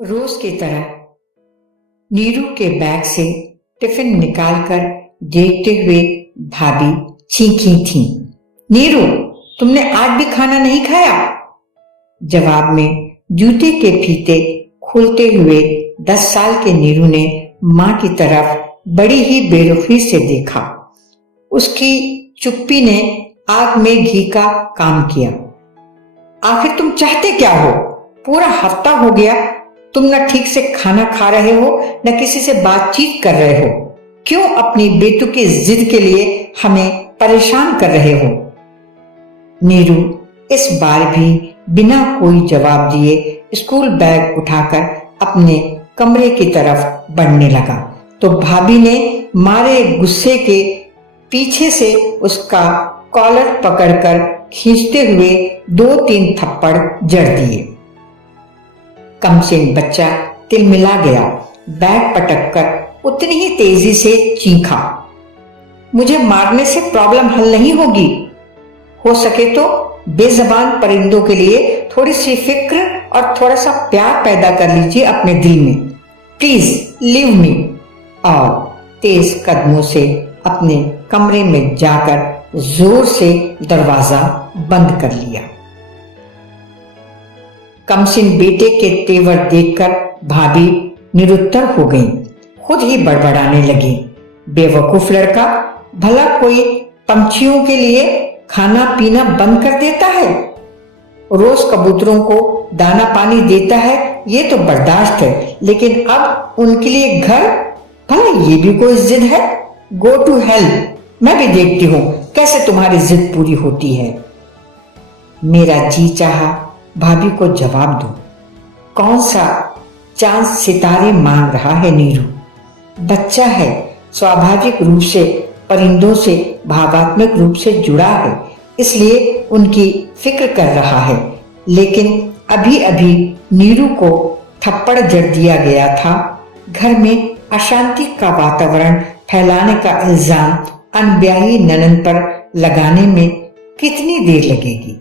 रोज की तरह नीरू के बैग से टिफिन निकालकर देखते हुए भाभी चीखी थी। नीरू, तुमने आज भी खाना नहीं खाया? जवाब में जूते के फीते खोलते हुए 10 साल के नीरू ने मां की तरफ बड़ी ही बेरुखी से देखा। उसकी चुप्पी ने आग में घी का काम किया। आखिर तुम चाहते क्या हो? पूरा हफ्ता हो गया तुम न ठीक से खाना खा रहे हो न किसी से बातचीत कर रहे हो। क्यों अपनी बेतुकी जिद के लिए हमें परेशान कर रहे हो? नीरू इस बार भी बिना कोई जवाब दिए स्कूल बैग उठाकर अपने कमरे की तरफ बढ़ने लगा तो भाभी ने मारे गुस्से के पीछे से उसका कॉलर पकड़कर खींचते हुए 2-3 थप्पड़ जड़ दिए। कमसिन बच्चा तिलमिला गया। बैग पटककर उतनी ही तेजी से चीखा, मुझे मारने से प्रॉब्लम हल नहीं होगी। हो सके तो बेजबान परिंदों के लिए थोड़ी सी फिक्र और थोड़ा सा प्यार पैदा कर लीजिए अपने दिल में। Please leave me. और तेज कदमों से अपने कमरे में जाकर जोर से दरवाजा बंद कर लिया। कमसिन बेटे के तेवर देखकर भाभी निरुत्तर हो गई। खुद ही बड़बड़ाने लगी, बेवकूफ लड़का, भला कोई पंछियों के लिए खाना पीना बंद कर देता है? रोज कबूतरों को दाना पानी देता है ये तो बर्दाश्त है, लेकिन अब उनके लिए घर, भला ये भी कोई जिद है? Go to hell. मैं भी देखती हूँ कैसे तुम्हारी जिद पूरी होती है। मेरा जी चाहा भाभी को जवाब दो। कौन सा चांद सितारे मांग रहा है नीरू? बच्चा है, स्वाभाविक रूप से परिंदों से भावात्मक रूप से जुड़ा है, इसलिए उनकी फिक्र कर रहा है। लेकिन अभी अभी नीरू को थप्पड़ जड़ दिया गया था। घर में अशांति का वातावरण फैलाने का इल्जाम अनब्याही ननद पर लगाने में कितनी देर लगेगी?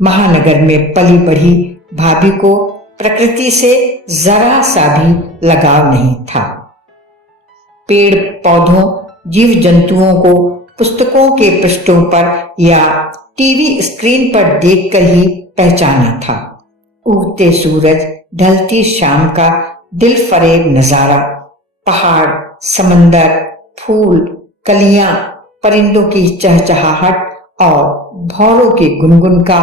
महानगर में पली बढ़ी भाभी को प्रकृति से जरा सा भी लगाव नहीं था। पेड़ पौधों जीव जंतुओं को पुस्तकों के पृष्ठों पर या टीवी स्क्रीन पर देखकर ही पहचाना था। उगते सूरज, ढलती शाम का दिल फरेब नजारा, पहाड़, समंदर, फूल, कलियां, परिंदों की चहचहाहट और भौरों के गुनगुन का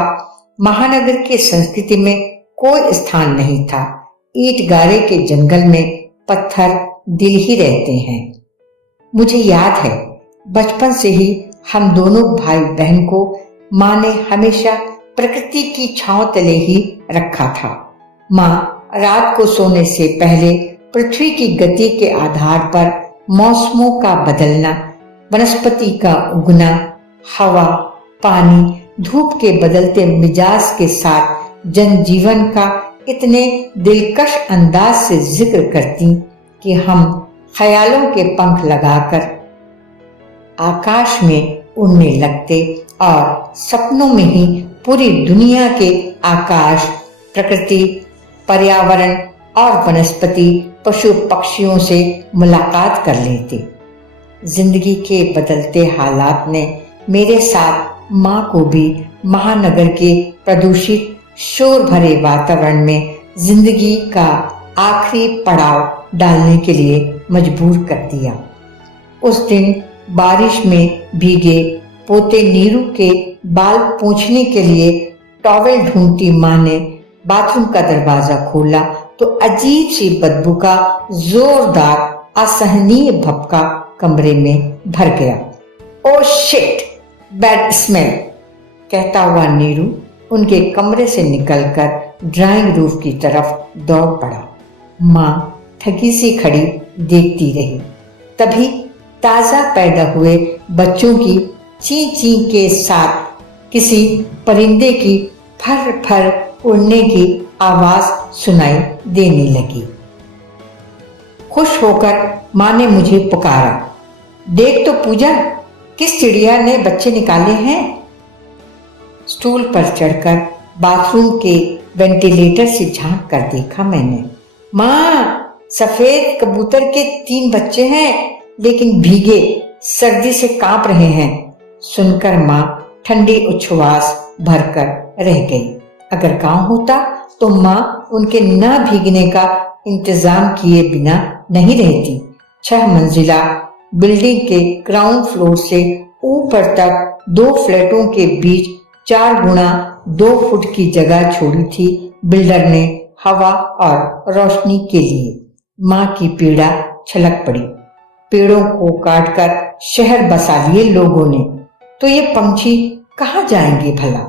महानगर की संस्कृति में कोई स्थान नहीं था। ईंट गारे के जंगल में पत्थर दिल ही रहते हैं। मुझे याद है बचपन से ही हम दोनों भाई बहन को माँ ने हमेशा प्रकृति की छांव तले ही रखा था। माँ रात को सोने से पहले पृथ्वी की गति के आधार पर मौसमों का बदलना, वनस्पति का उगना, हवा, पानी, धूप के बदलते मिजाज के साथ जनजीवन का इतने दिलकश अंदाज से जिक्र करती कि हम ख्यालों के पंख लगाकर आकाश में उड़ने लगते और सपनों में ही पूरी दुनिया के आकाश, प्रकृति, पर्यावरण और वनस्पति, पशु पक्षियों से मुलाकात कर लेते। जिंदगी के बदलते हालात ने मेरे साथ माँ को भी महानगर के प्रदूषित शोर भरे वातावरण में जिंदगी का आखिरी पड़ाव डालने के लिए मजबूर कर दिया। उस दिन बारिश में भीगे पोते नीरू के बाल पोंछने के लिए टॉवेल ढूंढती माँ ने बाथरूम का दरवाजा खोला तो अजीब सी बदबू का जोरदार असहनीय भपका कमरे में भर गया। ओ शिट, बैड स्मेल, कहता हुआ नीरू उनके कमरे से निकलकर ड्राइंग रूम की तरफ दौड़ पड़ा। माँ थकी सी खड़ी देखती रही। तभी ताजा पैदा हुए बच्चों की ची ची के साथ किसी परिंदे की फर फर उड़ने की आवाज सुनाई देने लगी। खुश होकर माँ ने मुझे पुकारा, देख तो पूजा, किस चिड़िया ने बच्चे निकाले हैं। स्टूल पर चढ़कर बाथरूम के वेंटिलेटर से झांक कर देखा मैंने। माँ, सफेद कबूतर के 3 बच्चे हैं, लेकिन भीगे, सर्दी से कांप रहे हैं। सुनकर माँ ठंडी उच्छ्वास भरकर रह गई। अगर गांव होता तो माँ उनके न भीगने का इंतजाम किए बिना नहीं रहती। 6 मंजिला बिल्डिंग के ग्राउंड फ्लोर से ऊपर तक 2 फ्लैटों के बीच 4 गुणा 2 फुट की जगह छोड़ी थी बिल्डर ने हवा और रोशनी के लिए। माँ की पीड़ा छलक पड़ी। पेड़ों को काटकर शहर बसा लिए लोगों ने, तो ये पंछी कहाँ जाएंगे भला?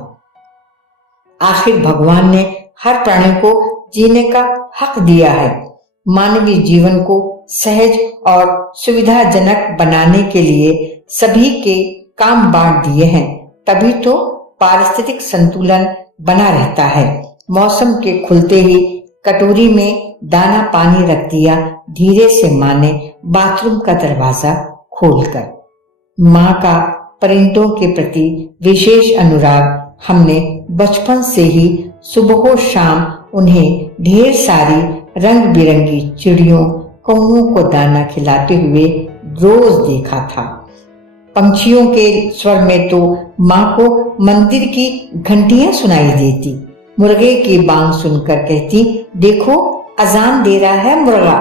आखिर भगवान ने हर प्राणी को जीने का हक दिया है। मानवीय जीवन को सहज और सुविधाजनक बनाने के लिए सभी के काम बांट दिए हैं, तभी तो पारिस्थितिक संतुलन बना रहता है। मौसम के खुलते ही कटोरी में दाना पानी रख दिया। धीरे से माँ ने बाथरूम का दरवाजा खोलकर। माँ का परिंदों के प्रति विशेष अनुराग हमने बचपन से ही सुबह शाम उन्हें ढेर सारी रंग बिरंगी चिड़ियों, कौओं को दाना खिलाते हुए रोज देखा था। पंछियों के स्वर में तो माँ को मंदिर की घंटियां सुनाई देती। मुर्गे की बांग सुनकर कहती, देखो अजान दे रहा है मुर्गा।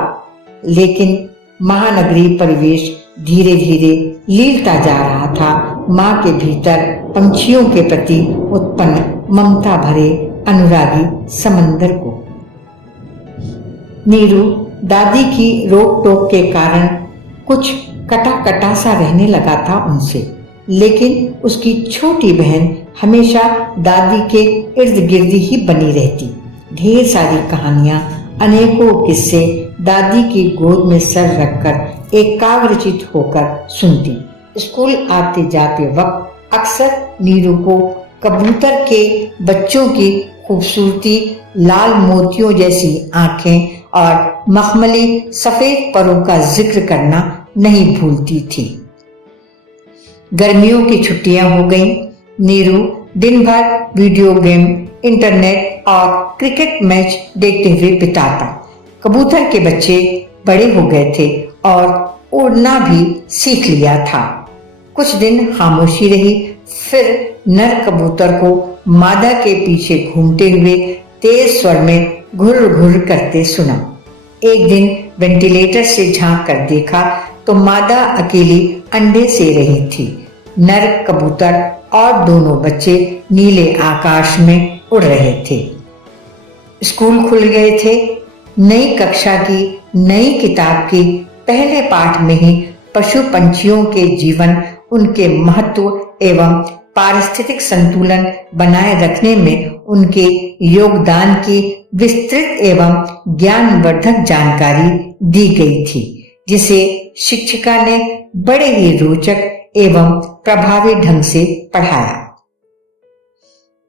लेकिन महानगरीय परिवेश धीरे धीरे लीलता जा रहा था। माँ के भीतर पंछियों के प्रति उत्पन्न ममता भरे अनुरागी समंदर को। नीरू दादी की रोक टोक के कारण कुछ कटा कटा सा रहने लगा था उनसे, लेकिन उसकी छोटी बहन हमेशा दादी के इर्द गिर्द ही बनी रहती। ढेर सारी कहानियां, अनेकों किस्से दादी की गोद में सर रखकर एकाग्रचित होकर सुनती। स्कूल आते जाते वक्त अक्सर नीरू को कबूतर के बच्चों की खूबसूरती, लाल मोतियों जैसी आंखें और मखमली सफेद परों का जिक्र करना नहीं भूलती थी। गर्मियों की छुट्टियां हो गईं। नीरू दिन भर वीडियो गेम, इंटरनेट और क्रिकेट मैच देखते हुए बिताता। कबूतर के बच्चे बड़े हो गए थे और उड़ना भी सीख लिया था। कुछ दिन खामोशी रही, फिर नर कबूतर को मादा के पीछे घूमते हुए तेज स्वर में घुर घुर करते सुना। एक दिन वेंटिलेटर से झांक कर देखा तो मादा अकेली अंडे से रही थी। नर कबूतर और दोनों बच्चे नीले आकाश में उड़ रहे थे। स्कूल खुल गए थे। नई कक्षा की नई किताब की पहले पाठ में ही पशु पंछियों के जीवन, उनके महत्व एवं पारिस्थितिक संतुलन बनाए रखने में उनके योगदान की विस्तृत एवं ज्ञानवर्धक जानकारी दी गई थी, जिसे शिक्षिका ने बड़े ही रोचक एवं प्रभावी ढंग से पढ़ाया।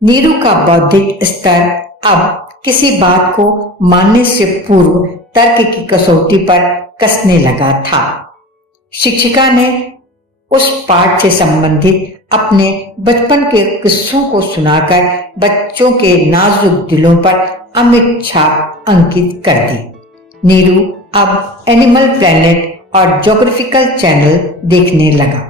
नीरू का बौद्धिक स्तर अब किसी बात को मानने से पूर्व तर्क की कसौटी पर कसने लगा था। शिक्षिका ने उस पाठ से संबंधित अपने बचपन के किस्सों को सुनाकर बच्चों के नाजुक दिलों पर अमिट छाप अंकित कर दी। नीरू अब एनिमल प्लैनेट और ज्योग्राफिकल चैनल देखने लगा।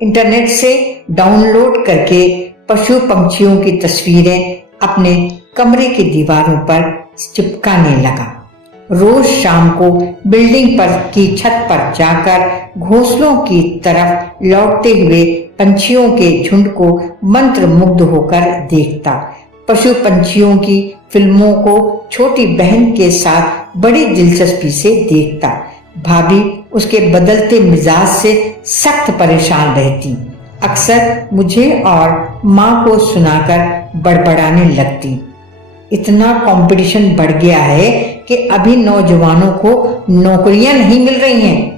इंटरनेट से डाउनलोड करके पशु पंछियों की तस्वीरें अपने कमरे की दीवारों पर चिपकाने लगा। रोज शाम को बिल्डिंग पर की छत पर जाकर घोंसलों की तरफ लौटते हुए पंछियों के झुंड को मंत्र मुग्ध होकर देखता। पशु पंछियों की फिल्मों को छोटी बहन के साथ बड़ी दिलचस्पी से देखता। भाभी उसके बदलते मिजाज से सख्त परेशान रहती। अक्सर मुझे और माँ को सुनाकर बड़बड़ाने लगती। इतना कंपटीशन बढ़ गया है कि अभी नौजवानों को नौकरियां नहीं मिल रही हैं।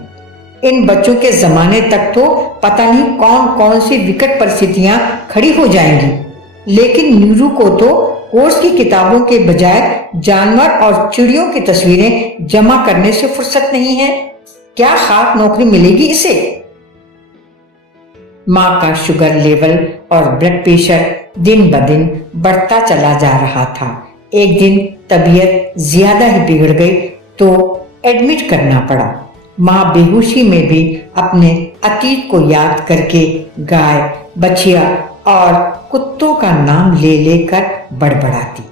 इन बच्चों के जमाने तक तो पता नहीं कौन कौन सी विकट परिस्थितियां खड़ी हो जाएंगी। लेकिन नीरू को तो कोर्स की किताबों के बजाय जानवर और चिड़ियों की तस्वीरें जमा करने से फुर्सत नहीं है। क्या खास नौकरी मिलेगी इसे? माँ का शुगर लेवल और ब्लड प्रेशर दिन ब दिन बढ़ता चला जा रहा था। एक दिन तबीयत ज्यादा ही बिगड़ गई तो एडमिट करना पड़ा। माँ बेहोशी में भी अपने अतीत को याद करके गाय, बछिया और कुत्तों का नाम ले लेकर बड़बड़ाती।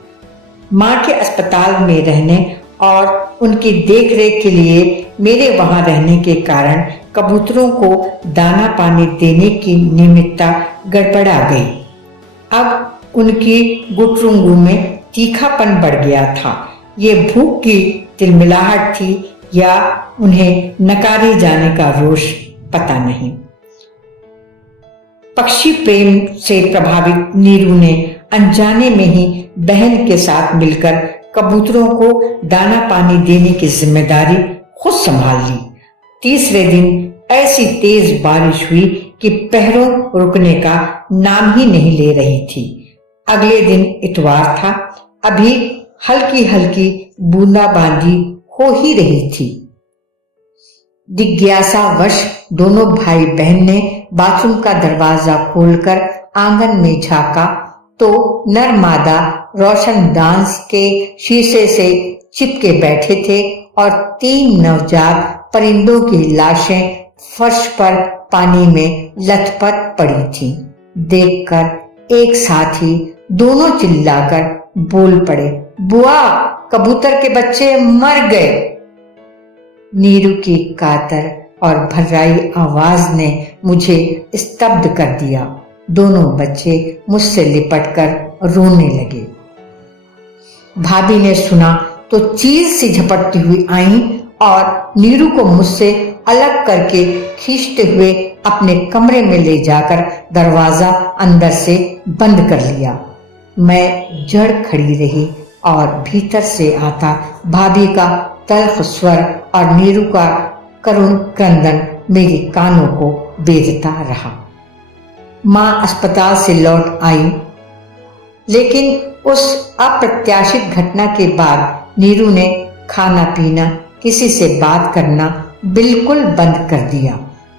माँ के अस्पताल में रहने और उनकी देखरेख के लिए मेरे वहां रहने के कारण कबूतरों को दाना पानी देने की नियमितता गड़बड़ा गई। अब उनकी गुटरुंगू में तीखापन बढ़ गया था। ये भूख की तिलमिलाहट थी या उन्हें नकारे जाने का रोष, पता नहीं। पक्षी प्रेम से प्रभावित नीरू ने अनजाने में ही बहन के साथ मिलकर कबूतरों को दाना पानी देने की जिम्मेदारी खुद संभाल ली। तीसरे दिन ऐसी तेज बारिश हुई कि पहरों रुकने का नाम ही नहीं ले रही थी। अगले दिन इतवार था। अभी हल्की हल्की बूंदाबांदी हो ही रही थी। जिज्ञासावश दोनों भाई बहन ने बाथरूम का दरवाजा खोलकर आंगन में झांका तो नर मादा रोशनदान के शीशे से चिपके बैठे थे और 3 नवजात परिंदों की लाशें फर्श पर पानी में लथपथ पड़ी थीं। देखकर एक साथ ही दोनों चिल्लाकर बोल पड़े, बुआ, कबूतर के बच्चे मर गए। नीरू की कातर और भर्राई आवाज ने मुझे स्तब्ध कर दिया। दोनों बच्चे मुझसे लिपटकर रोने लगे। भाभी ने सुना तो चीज से झपटती हुई आई और नीरू को मुझसे अलग करके खींचते हुए अपने कमरे में ले जाकर दरवाजा अंदर से बंद कर लिया। मैं जड़ खड़ी रही और भीतर से आता भाभी का तल्ख स्वर और नीरू का करुण क्रंदन मेरे कानों को बेधता रहा। माँ अस्पताल से लौट आई, लेकिन उस अप्रत्याशित घटना के बाद नीरू ने खाना पीना, किसी से बात करना बिल्कुल बंद कर दिया।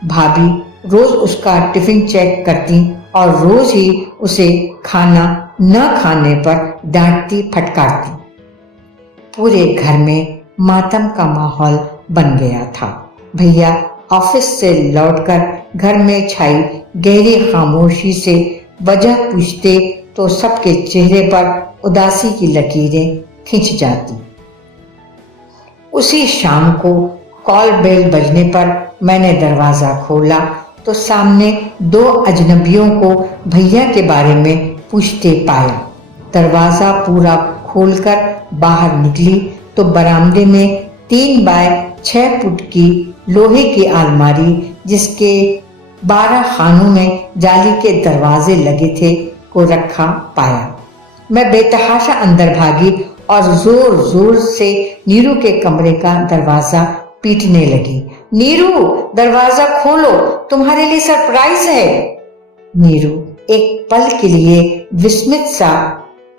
भाभी रोज उसका टिफिन चेक करती और रोज ही उसे खाना न खाने पर डांटती फटकारती। पूरे घर में मातम का माहौल बन गया था। भैया ऑफिस से लौटकर घर में छाई गहरी खामोशी से वजह पूछते तो सबके चेहरे पर उदासी की लकीरें खिंच जाती। उसी शाम को कॉल बेल बजने पर मैंने दरवाजा खोला तो सामने 2 अजनबियों को भैया के बारे में पूछते पाया। दरवाजा पूरा खोलकर बाहर निकली तो बरामदे में 3 बाय 6 फुट की लोहे की अलमारी, जिसके 12 खानों में जाली के दरवाजे लगे थे, को रखा पाया। मैं बेतहाशा अंदर भागी और जोर जोर से नीरू के कमरे का दरवाजा पीटने लगी। नीरू, दरवाजा खोलो, तुम्हारे लिए सरप्राइज है। नीरू एक पल के लिए विस्मित सा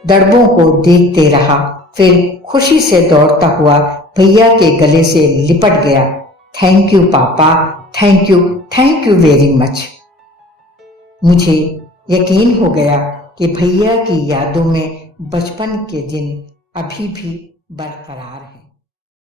दड़बों को देखते रहा, फिर खुशी से दौड़ता हुआ भैया के गले से लिपट गया। थैंक यू पापा, थैंक यू वेरी मच। मुझे यकीन हो गया कि भैया की यादों में बचपन के दिन अभी भी बरकरार हैं।